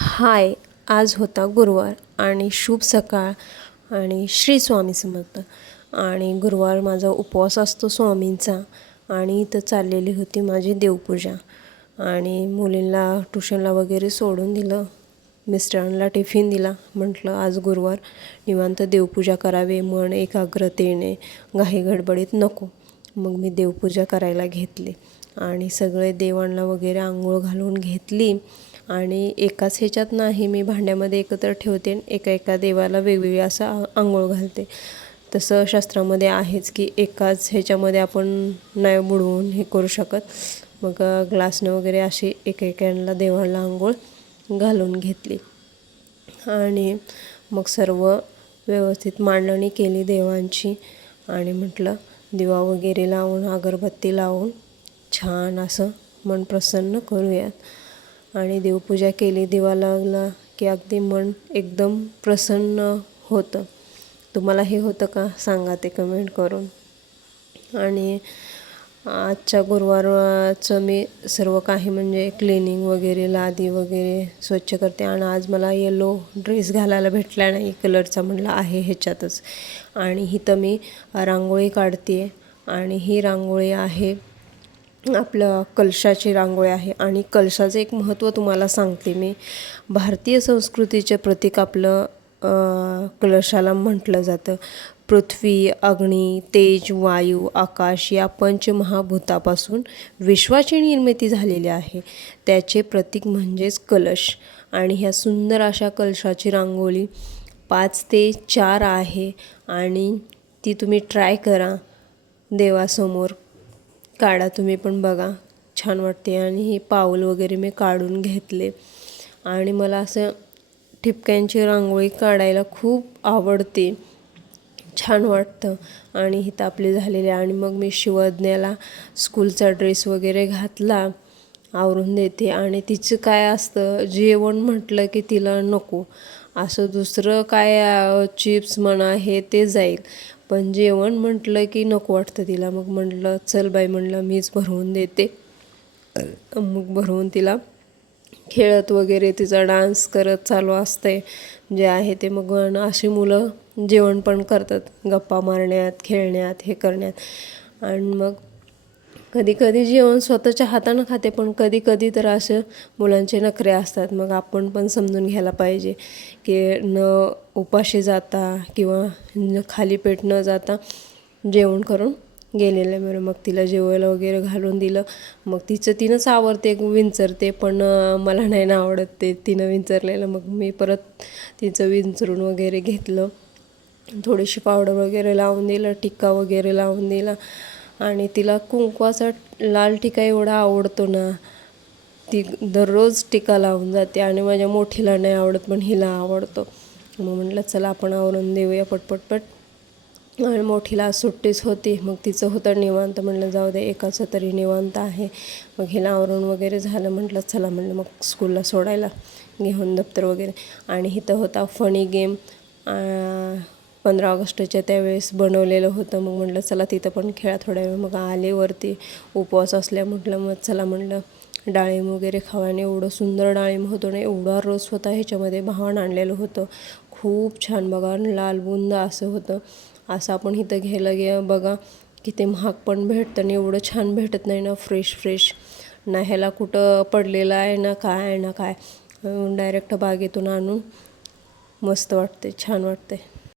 हाय आज होता गुरुवार आणि शुभ सकाळ आणि श्री स्वामी समर्थ. आणि गुरुवार माझा उपवास असतो स्वामींचा आणि इथं चाललेली होती माझी देवपूजा. आणि मुलींना ट्युशनला वगैरे सोडून दिलं मिस्टरांना टिफिन दिला. म्हटलं आज गुरुवार निवांत देवपूजा करावी मन एकाग्रतेने घाई गडबडीत नको. मग मी देवपूजा करायला घेतली आणि सगळे देवांना वगैरे आंघोळ घालून घेतली. आणि एकाच ह्याच्यात नाही मी भांड्यामध्ये एकत्र ठेवते आणि एका एका देवाला वेगवेगळी असं आंघोळ घालते. तसं शास्त्रामध्ये आहेच की एकाच ह्याच्यामध्ये आपण नाही बुडवून हे करू शकत. मग ग्लासनं वगैरे अशी एकेकांना देवाला आंघोळ घालून घेतली. आणि मग सर्व व्यवस्थित मांडणी केली देवांची आणि म्हटलं दिवा वगैरे लावून अगरबत्ती लावून छान असं मन प्रसन्न करूयात. आणि देवपूजा केली दिवा लागला की अगदी मन एकदम प्रसन्न होतं. तुम्हाला हे होतं का? सांगा ते कमेंट करून. आणि आजच्या गुरुवारचं मी सर्व काही म्हणजे क्लिनिंग वगैरे लादी वगैरे स्वच्छ करते. आणि आज मला येलो ड्रेस घालायला भेटला नाही. कलरचा म्हटलं आहे ह्याच्यातच. आणि इथं मी रांगोळी काढते आणि ही रांगोळी आहे आपलं कलशाची रांगोळी आहे. आणि कलशाचं एक महत्त्व तुम्हाला सांगते मी. भारतीय संस्कृतीचे प्रतीक आपलं कलशाला म्हटलं जातं. पृथ्वी अग्नी तेज वायू आकाश या पंचमहाभूतापासून विश्वाची निर्मिती झालेली आहे. त्याचे प्रतीक म्हणजेच कलश. आणि ह्या सुंदर अशा कलशाची रांगोळी पाच ते चार आहे. आणि ती तुम्ही ट्राय करा देवासमोर. काढा तुम्ही पण बघा. छान वाटते. आणि हे पाऊल वगैरे मी काढून घेतले. आणि मला असं ठिपक्यांची रांगोळी काढायला खूप आवडते. छान वाटतं. आणि हिथं आपले झालेली आणि मग मी शिवज्ञाला स्कूलचा ड्रेस वगैरे घातला आवरून देते. आणि तिचं काय असतं जेवण म्हटलं की तिला नको. असं दुसरं काय चिप्स म्हणा हे ते जाईल. पण जेवण म्हटलं की नको वाटतं तिला. मग म्हटलं चल बाई म्हटलं मीच भरवून देते. मग भरवून तिला खेळत वगैरे तिचा डान्स करत चालू असते जे आहे ते मग अशी मुलं जेवण पण करतात. गप्पा मारण्यात खेळण्यात हे करण्यात. आणि मग कधी कधी जेवण स्वतःच्या हातानं खाते पण कधी कधी तर असं मुलांचे नखरे असतात. मग आपण पण समजून घ्यायला पाहिजे की न उपाशी जाता किंवा न खाली पेट न जाता जेवण करून गेलेलं आहे. बरं मग तिला जेवायला वगैरे घालून दिलं. मग तिचं तिनंच आवडते विंचरते पण मला नाही ना आवडत ते. तिनं विंचरलेलं. मग मी परत तिचं विंचरून वगैरे घेतलं. थोडीशी पावडर वगैरे लावून दिलं टिक्का वगैरे लावून दिला. आणि तिला कुंकवाचा लाल टिका एवढा आवडतो ना ती दररोज टिका लावून जाते आणि माझ्या मोठीला नाही आवडत पण हिला आवडतो. मग म्हटलं चला आपण आवरून देऊया पटपटपट आणि मोठीला सुट्टीच होती मग तिचं होतं निवांत. म्हटलं जाऊ दे एकाचं तरी निवांत आहे. मग हिला आवरून वगैरे झालं. म्हटलं चला म्हटलं मग स्कूलला सोडायला घेऊन दप्तर वगैरे. आणि इथं होता फनी गेम पंधरा ऑगस्टच्या त्यावेळेस बनवलेलं होतं. मग म्हटलं चला तिथं पण खेळा थोड्या वेळ. मग आले वरती. उपवास असल्या म्हटलं मग चला म्हटलं डाळिंब वगैरे खावाने एवढं सुंदर डाळिंब होतं ना एवढा रस होता ह्याच्यामध्ये भावानं आणलेलं होतं. खूप छान बघा आणि लाल बुंद असं होतं. असं आपण इथं घ्यायला गे बघा की ते महाग पण भेटतं आणि एवढं छान भेटत नाही ना फ्रेश फ्रेश. ना ह्याला कुठं पडलेलं आहे ना काय आहे ना काय. डायरेक्ट बागेतून आणून मस्त वाटते छान वाटते